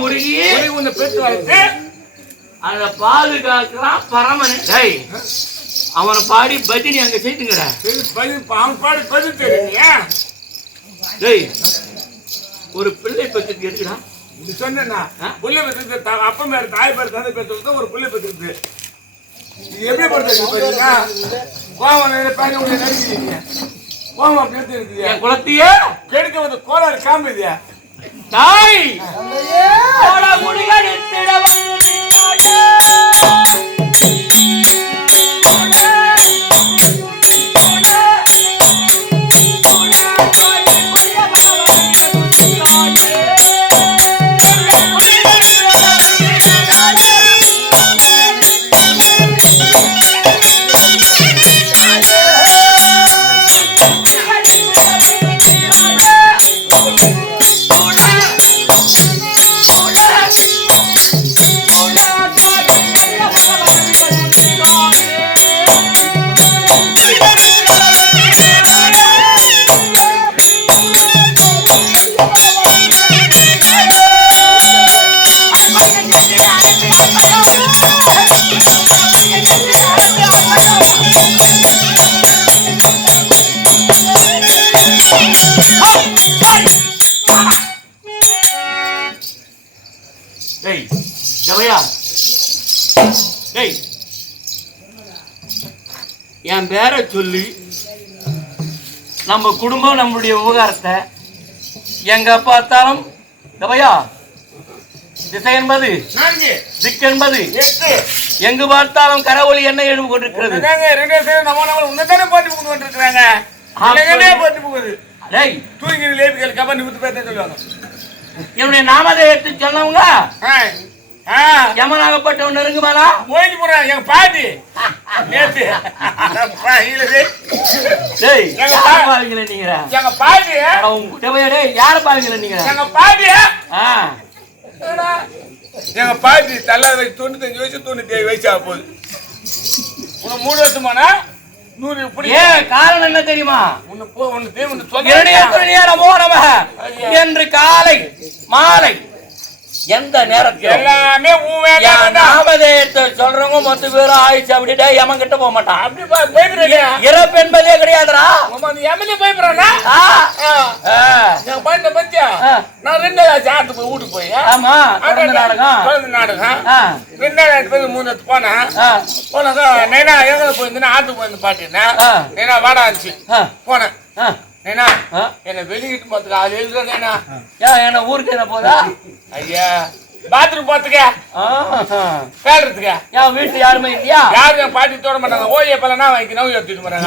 முருகி உன்னை பெற்று வளர்த்து அத பாதுகாக்கிறான் பரமன். அவனை பாடி பஜினி அங்க செய்துங்கடா. அவன் பாடி பஜி தெரியுங்க. ஒரு பிள்ளை பத்திரிக்கை இருக்குடா. இது சொன்னா பிள்ளை பத்திரிக்கை அப்பா மேல தாய் பேர் தந்தை பேர் ஒரு பிள்ளை பத்திரிக்கை. இது எப்படி படுத்துறீங்க? கோவம் நினைக்கிறீங்க. கோவம் அப்படி இருக்குது. என் குலத்தைய கெடுக்க வந்து கோளாறு காமிதியா தாய் முடிகடித்திட வந்து என் பேரை சொல்லி நம்ம குடும்பம் நம்மளுடைய விவகாரத்தை எங்க பார்த்தாலும் திசை என்பது திக் என்பது எங்கு பார்த்தாலும் கரவொலி என்ன எழுப்பு கொண்டிருக்கிறது. என்னுடைய நாமதேயத்தை சொன்னவங்க யமனாகப்பட்டவன் நெருங்குமாலா ஓய்ஞ்சு போறான் எங்க பாட்டி நேத்து நீங்க எங்க பாட்டி யார பாவீங்கள நீங்க எங்க பாட்டி எங்க பாட்டி தள்ள வயசு 95 வயசு 97 வயசு ஆக போகுது. உனக்கு 3 வருஷமானா 100 இப்படி காரணம் என்ன தெரியுமா? என்று காலை மாலை எந்த நேரத்தில் எல்லாமே நாமதேயத்தை சொல்றவங்க மொத்த பேரும் ஆயிடுச்சு அப்படிடா எமன் கிட்ட போக மாட்டான். அப்படி இறப்பு என்பதே கிடையாதுடா. பயப்படுறானா பத்தியா நான் 2000 ஆத்துக்கு போய் வீட்டுக்கு போய் ஆமா நாடகம் நாடகம் 2000 3 போனாக்கா நைனா எங்க போயிருந்தேன்னா ஆத்துக்கு போயிருந்து பாட்டீங்கன்னா நைனா வாடா இருந்துச்சு போனேன். என்ன வெளியிட்டு பாத்துக்க அது எழுதுறேன்னா என்ன ஊருக்கு என்ன போதா ஐயா பாத்ரூம் பாத்துக்க கேடுறதுக்க என் வீட்டுல யாருமே இல்லையா? யாரும் என் பாட்டி தோட மாட்டாங்க. ஓய்ய பலனா வாங்கி நோய் எடுத்துட்டு போறாங்க.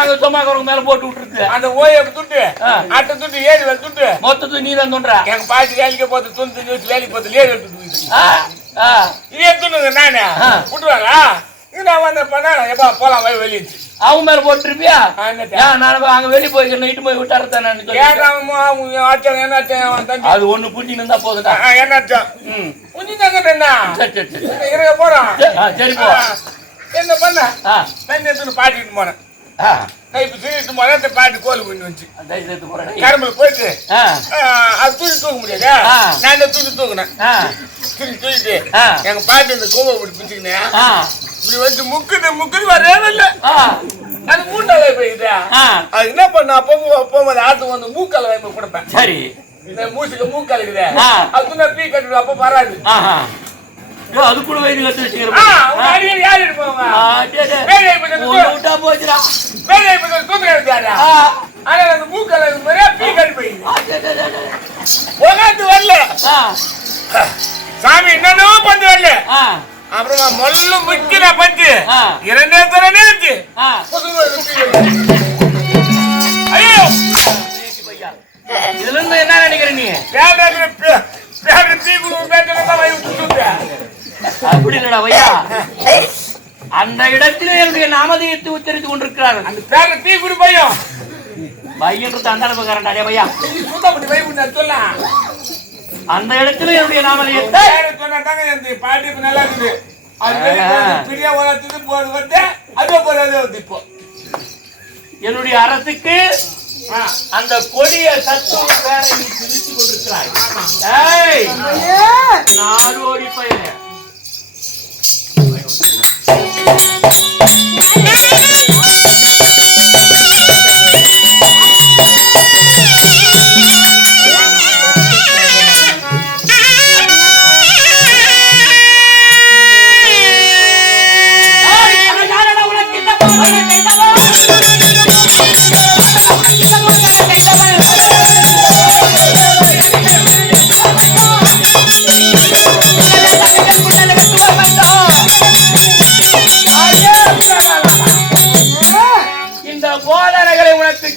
அங்க சொமாக்கிறவங்க மேல போட்டு விட்டுருக்கு. அந்த ஓய்ய துட்டு அட்டை துட்டு ஏறி துட்டு மொத்தத்து நீ தான் தோன்ற. எங்க பாட்டி வேலைக்கு போத்து 95 வயசு வேலைக்கு போத்து லேடி எடுத்துட்டு இதே துணுங்க நானே விட்டுவாங்க. நான் வந்த பண்ணா எப்ப போலாம் வெளியிச்சு அவங்க மேல போட்டுருப்பியா? அங்க வெளியே போய் நைட்டு போய் விட்டாரத்தான். அது ஒண்ணு புஞ்சின்னு இருந்தா போதுடா. என்ன போறோம் சரி போ. என்ன பண்ண பாட்டிட்டு போனேன். பாட்டி கோல் பண்ணி வச்சு கரும்புல போயிட்டு அது தூக்கி தூக்க முடியாது. நான் தூக்கி தூக்குனேன். தூக்கிட்டு எங்க பாட்டி இந்த கோவை போட்டு பிடிச்சிக்கினேன். இப்படி வந்து முக்குது வரவே இல்லை. அது மூட்டால போயிட்டு அது என்ன பண்ண போகும்போது ஆத்து வந்து மூக்கால வாய்ப்பு கொடுப்பேன். சரி இந்த மூச்சுக்கு மூக்கால இருக்குது அது பீ கட்டிடுவோம். அப்ப வராது. அது கூட வயது கட்டு வச்சுக்கிறேன். சாமி என்னன்னோ பண்ணு வரல. அப்புறமா மொல்ல முக்கிற பஞ்சு 2 தடவை ஐயோ இதுல இருந்து என்ன நினைக்கிற நீ? அப்படி இல்லடா வையா. அந்த இடத்துல என்னுடைய நாமதேயத்தை உச்சரித்துக் கொண்டிருக்கிறார்கள். அந்த பேர தீ குடு பையன் பையன்றது அந்த அளவுக்காரன்டா பையா. சுத்தப்பட்டு பை சொல்லலாம். அந்த இடத்துல என்னுடைய நாமதேயத்தை சொன்னாங்க. இந்த பாட்டி நல்லா இருக்குது. பிரியா போது வந்து அதே போல இப்போ என்னுடைய அரசுக்கு அந்த கொடிய சத்துவ பேரை நீ பிரித்து கொண்டிருக்கிறாய். நாடோடி பையன்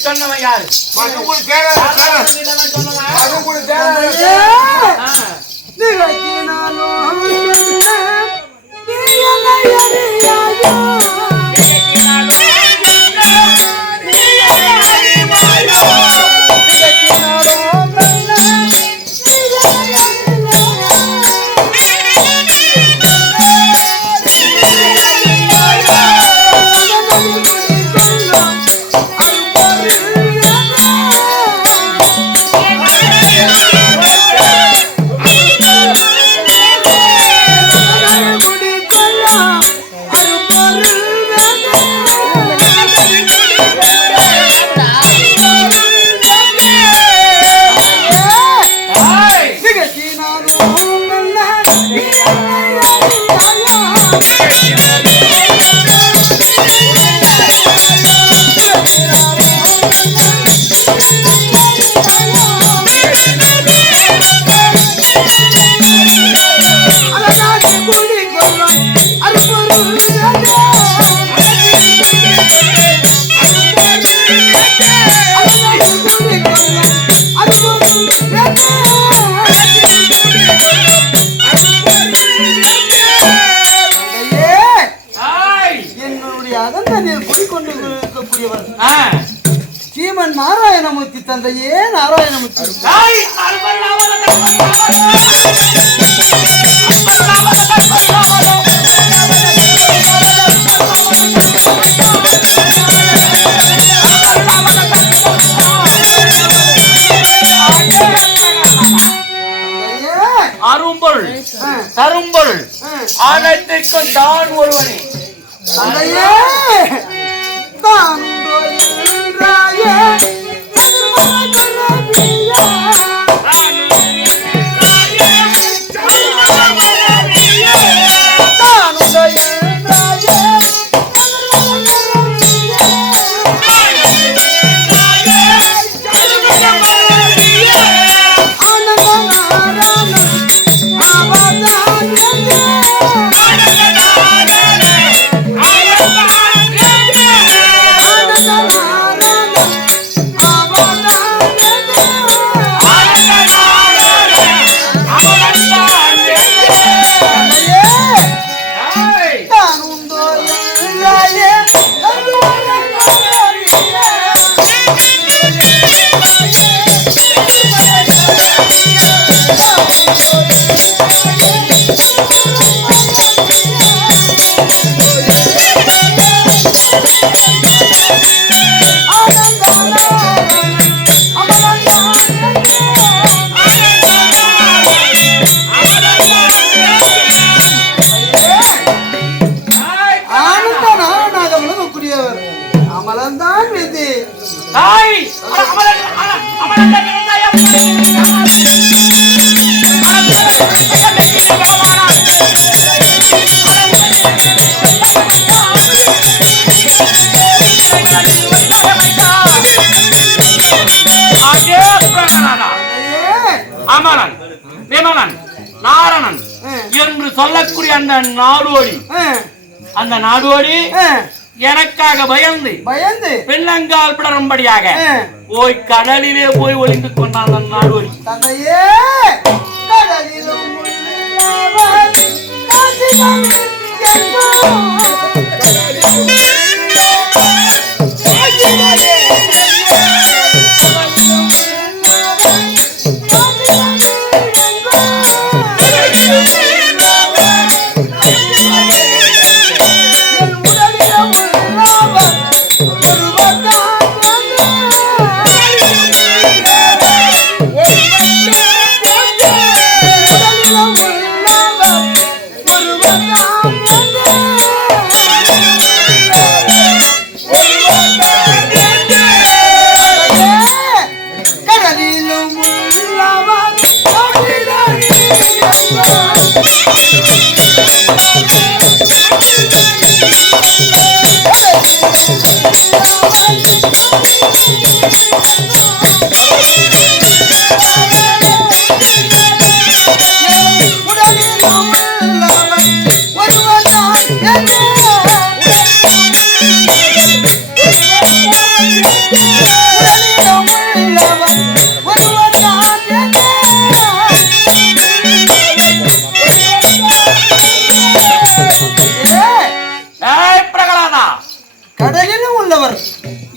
சொன்னவன் யாரு? ஸ்ரீமன் நாராயணமூர்த்தி தந்தையே நாராயணமூர்த்தி அரும்பொருள் கரும்பொருள் அனைத்திற்கும் தான் ஒருவனே தந்தையே தான் அமலந்தான் விதி அமரன் விமலன் நாரணன் என்று சொல்லக்கூடிய அந்த நாடோடி எனக்காக பயந்து பின்னங்கால் பிடரும்படியாக போய் கடலிலே போய் ஒளிந்து கொண்டான் அந்த நாடோடி. தந்தையே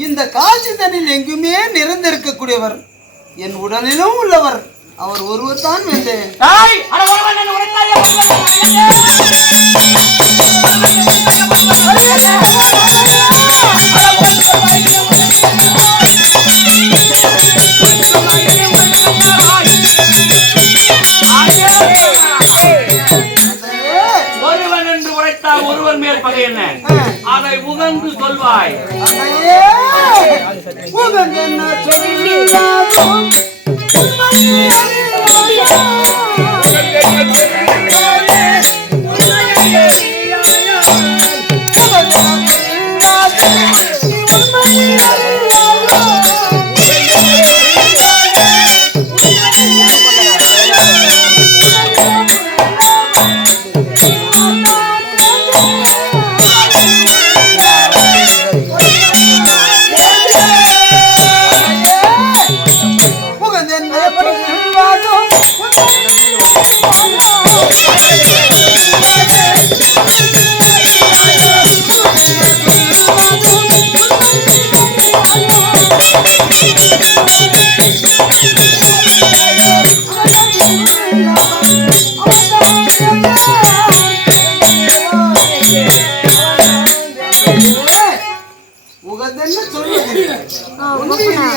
இந்த காட்சி தண்ணில் எங்குமே நிறைந்திருக்கக்கூடியவர் என் உடலிலும் உள்ளவர் அவர் ஒருவர் தான் வேண்டேன். ஒருவன் என்று உரைத்தால் ஒருவன் மேல் பகை என்ன? அதை உகந்து சொல்வாய்.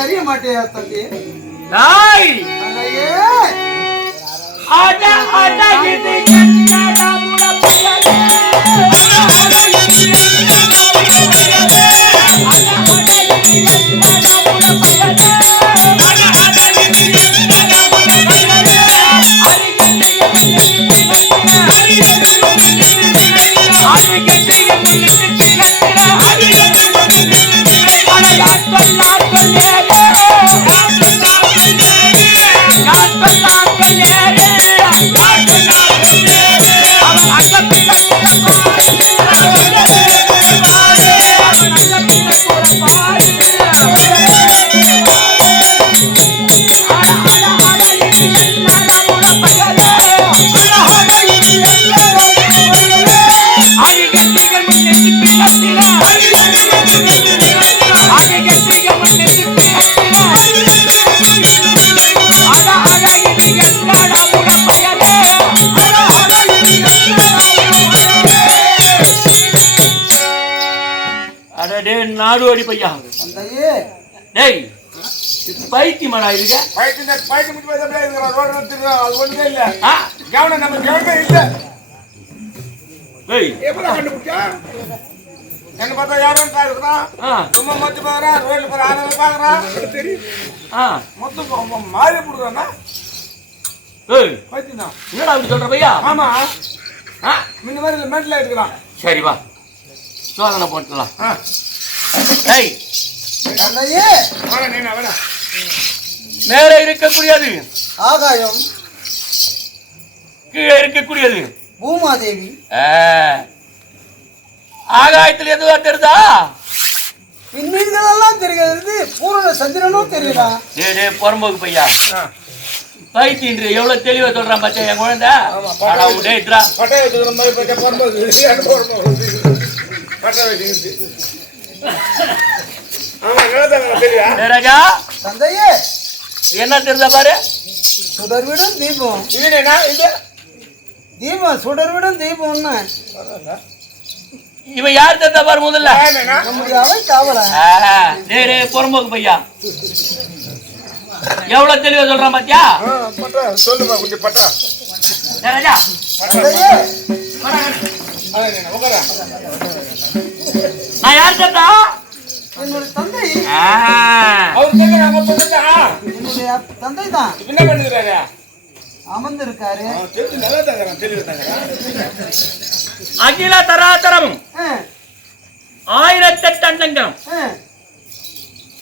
அறிய மாட்டேயா தம்பி? நாடு பையா டேய் பைத்தியமாடா இதுக்கு? பைத்தியம் அது ஒண்ணுமே இல்ல. கவனம் நம்ம கவனமே இல்ல. எப்படி கண்டுபிடிச்சா? என்ன பார்த்தா யாரும் இருக்கிறான் ரொம்ப மொத்த போறான் ரோட்ல போற ஆளுங்க பாக்குறான் மொத்தம் மாறி போடுறானா? பைத்தியம் தான். என்னடா அப்படி சொல்ற பையா? ஆமா முன்ன மாதிரி மென்டல் எடுக்கிறான். சரி வா சோதனை போட்டுலாம். மேல இருக்கக்கூடியது ஆகாயம், கீழே இருக்கக்கூடியது பூமாதேவி. ஆகாயத்தில் எதுவா தெரியுதா? விண்மீன்கள் எல்லாம் தெரிகிறது. பூரண சந்திரனும் தெரியுதா? புறம்போக்கு பையா பைத்தியன்ற எவ்வளவு தெளிவா சொல்றான் பச்சா என் குழந்தை. என்ன தெரிஞ்சா பாரு. சுடர்விடும் தீபம். தீபம் சுடர்விடும் தீபம். இவன் யார் தெரிஞ்சா பாரு முதல்ல. நம்முடைய அவை காவலா. புறம்போக்கு பையா எவ்வளவு தெளிவா சொல்றான் பாத்தியா? சொல்லுமா கொஞ்சம் பட்டா. நான் யார் தெரிஞ்சா? என்னுடைய தந்தை. அவர் என்னுடைய தந்தை தான். என்ன பண்ணுகிறாரு? அமர்ந்திருக்காரு. நல்லா தகறான், தெளிவு தகறான். அகில தராதரமும் 1008 அண்டங்களும்